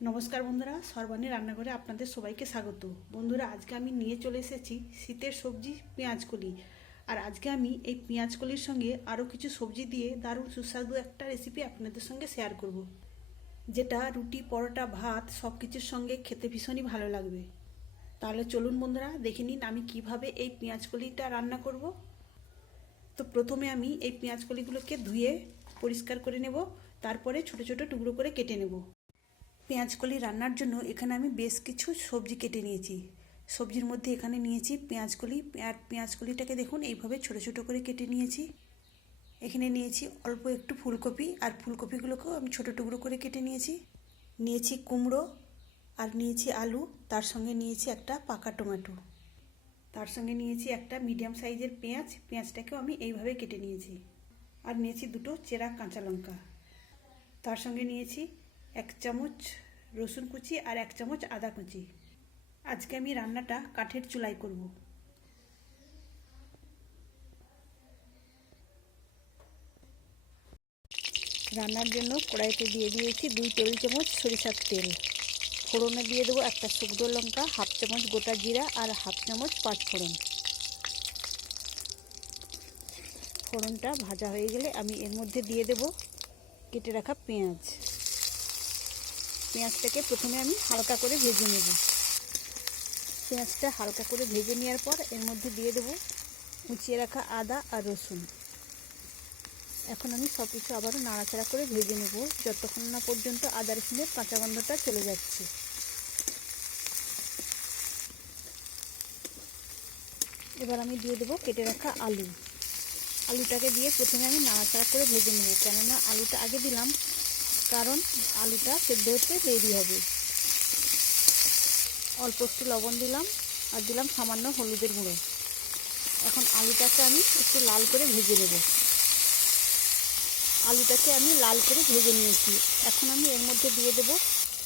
নমস্কার বন্ধুরা, সর্বাণী রান্নাঘরে আপনাদের সবাইকে স্বাগত। বন্ধুরা, আজকে আমি নিয়ে চলে এসেছি শীতের সবজি পেঁয়াজকলি। আর আজকে আমি এই পেঁয়াজকলির সঙ্গে আরও কিছু সবজি দিয়ে দারুণ সুস্বাদু একটা রেসিপি আপনাদের সঙ্গে শেয়ার করব। যেটা রুটি, পরোটা, ভাত সব কিছুর সঙ্গে খেতে ভীষণই ভালো লাগবে। তাহলে চলুন বন্ধুরা, দেখে নিন আমি কীভাবে এই পেঁয়াজকলিটা রান্না করব। তো প্রথমে আমি এই পেঁয়াজকলিগুলোকে ধুয়ে পরিষ্কার করে নেব, তারপরে ছোট ছোট টুকরো করে কেটে নেব। পেঁয়াজকলি রান্নার জন্য এখানে আমি বেশ কিছু সবজি কেটে নিয়েছি। সবজির মধ্যে এখানে নিয়েছি পেঁয়াজকলি আর পেঁয়াজকলিটাকে দেখুন, এইভাবে ছোট ছোট করে কেটে নিয়েছি। এখানে নিয়েছি অল্প একটু ফুলকপি। আর ফুলকপিগুলোকেও আমি ছোট টুকরো করে কেটে নিয়েছি। নিয়েছি কুমড়ো আর নিয়েছি আলু। তার সঙ্গে নিয়েছি একটা পাকা টমেটো। তার সঙ্গে নিয়েছি একটা মিডিয়াম সাইজের পেঁয়াজ। পেঁয়াজটাকেও আমি এইভাবে কেটে নিয়েছি। আর নিয়েছি দুটো চেরা কাঁচা লঙ্কা। তার সঙ্গে নিয়েছি এক চামচ রসুন কুচি আর এক চামচ আদা কুচি। আজকে আমি রান্নাটা কাঠের চুলাই করব। রান্নার জন্য কড়াইতে দিয়ে দিয়েছি দুই টেবিল চামচ সরিষার তেল। ফোড়নে দিয়ে দেবো একটা শুকনো লঙ্কা, হাফ চামচ গোটা জিরা আর হাফ চামচ পাঁচ ফোড়ন। ফোড়নটা ভাজা হয়ে গেলে আমি এর মধ্যে দিয়ে দেব কেটে রাখা পেঁয়াজ। পেঁয়াজটাকে প্রথমে আমি হালকা করে ভেজে নেব। পেঁয়াজটা হালকা করে ভেজে নেওয়ার পর এর মধ্যে দিয়ে দেবো কুচিয়ে রাখা আদা আর রসুন। এখন আমি সব কিছু আবারও নাড়াচাড়া করে ভেজে নেব, যতক্ষণ না পর্যন্ত আদা রসুনের কাঁচা গন্ধটা চলে যাচ্ছে। এবার আমি দিয়ে দেবো কেটে রাখা আলু। আলুটাকে দিয়ে প্রথমে আমি নাড়াচাড়া করে ভেজে নেব, কেননা আলুটা আগে দিলাম কারণ আলুটা সেদ্ধ হতে দেরি হবে। অল্প একটু লবণ দিলাম আর দিলাম সামান্য হলুদের গুঁড়ো। এখন আলুটাকে আমি একটু লাল করে ভেজে নেব। আলুটাকে আমি লাল করে ভেজে নিয়েছি। এখন আমি এর মধ্যে দিয়ে দেব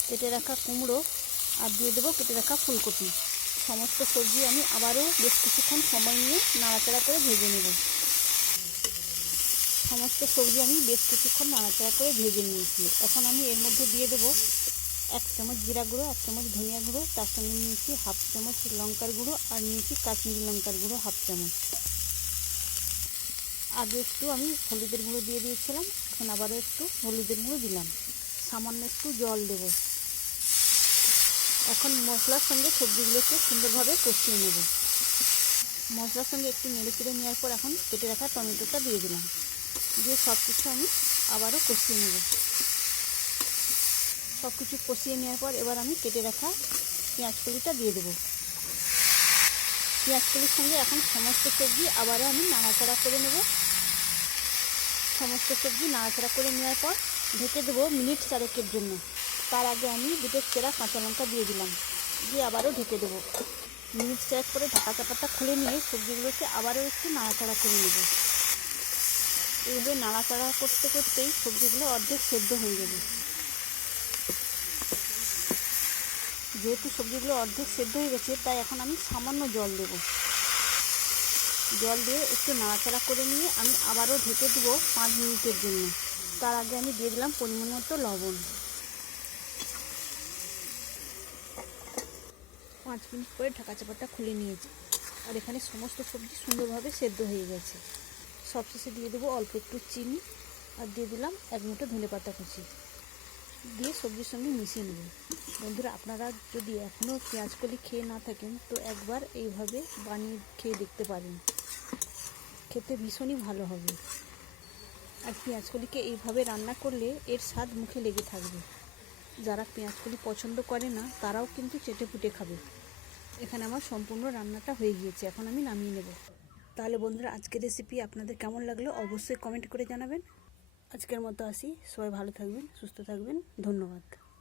কেটে রাখা কুমড়ো আর দিয়ে দেবো কেটে রাখা ফুলকপি। সমস্ত সবজি আমি আবারও বেশ কিছুক্ষণ সময় নিয়ে নাড়াচাড়া করে ভেজে নেব। সমস্ত সবজি আমি বেশ কিছুক্ষণ নাড়াচাড়া করে ভেজে নিয়েছি। এখন আমি এর মধ্যে দিয়ে দেবো এক চামচ জিরা গুঁড়ো, এক চামচ ধনিয়া গুঁড়ো, তার সঙ্গে নিয়েছি হাফ চামচ লঙ্কার গুঁড়ো আর নিয়েছি কাশ্মীরি লঙ্কার গুঁড়ো হাফ চামচ। আগে একটু আমি হলুদের গুঁড়ো দিয়ে দিয়েছিলাম, এখন আবারও একটু হলুদের গুঁড়ো দিলাম। সামান্য একটু জল দেব। এখন মশলার সঙ্গে সবজিগুলোকে সুন্দরভাবে কষিয়ে নেব। মশলার সঙ্গে একটু নেড়ে চেড়ে নেওয়ার পর এখন কেটে রাখা টমেটোটা দিয়ে দিলাম। দিয়ে সব কিছু আমি আবারও কষিয়ে নেব। সব কিছু কষিয়ে নেওয়ার পর এবার আমি কেটে রাখা পেঁয়াজ কলিটা দিয়ে দেবো। পেঁয়াজ কলির সঙ্গে এখন সমস্ত সবজি আবারও আমি নাড়াচাড়া করে নেব। সমস্ত সবজি নাড়াচাড়া করে নেওয়ার পর ঢেকে দেবো মিনিট চারেকের জন্য। তার আগে আমি দুটো চেরা কাঁচা লঙ্কা দিয়ে দিলাম। দিয়ে আবারও ঢেকে দেবো। মিনিট চারেক করে ঢাকা চাপাটা খুলে নিয়ে সবজিগুলোকে আবারও একটু নাড়াচাড়া করে নেব। এইভাবে নাড়াচাড়া করতে করতেই সবজিগুলো অর্ধেক সেদ্ধ হয়ে যাবে। যেহেতু সবজিগুলো অর্ধেক সেদ্ধ হয়ে গেছে, তাই এখন আমি সামান্য জল দেব। জল দিয়ে একটু নাড়াচাড়া করে নিয়ে আমি আবারও ঢেকে দেবো পাঁচ মিনিটের জন্য। তার আগে আমি দিয়ে দিলাম পরিমাণ মতো লবণ। পাঁচ মিনিট পরে ঢাকা চাপাটা খুলে নিয়েছি। আর এখানে সমস্ত সবজি সুন্দরভাবে সেদ্ধ হয়ে গেছে। সবশেষে দিয়ে দেবো অল্প একটু চিনি আর দিয়ে দিলাম এক মুঠো ধনে পাতা কুচি। দিয়ে সবজির সঙ্গে মিশিয়ে নেব। বন্ধুরা, আপনারা যদি এখনও পেঁয়াজকলি খেয়ে না থাকেন, তো একবার এইভাবে বানিয়ে খেয়ে দেখতে পারেন। খেতে ভীষণই ভালো হবে। আর পেঁয়াজকলিকে এইভাবে রান্না করলে এর স্বাদ মুখে লেগে থাকবে। যারা পেঁয়াজকলি পছন্দ করে না, তারাও কিন্তু চেটে পুটে খাবে। এখানে আমার সম্পূর্ণ রান্নাটা হয়ে গিয়েছে। এখন আমি নামিয়ে নেব। তাহলে বন্ধুরা, আজকের রেসিপি আপনাদের কেমন লাগল অবশ্যই কমেন্ট করে জানাবেন। আজকের মতো আসি, সবাই ভালো থাকবেন, সুস্থ থাকবেন, ধন্যবাদ।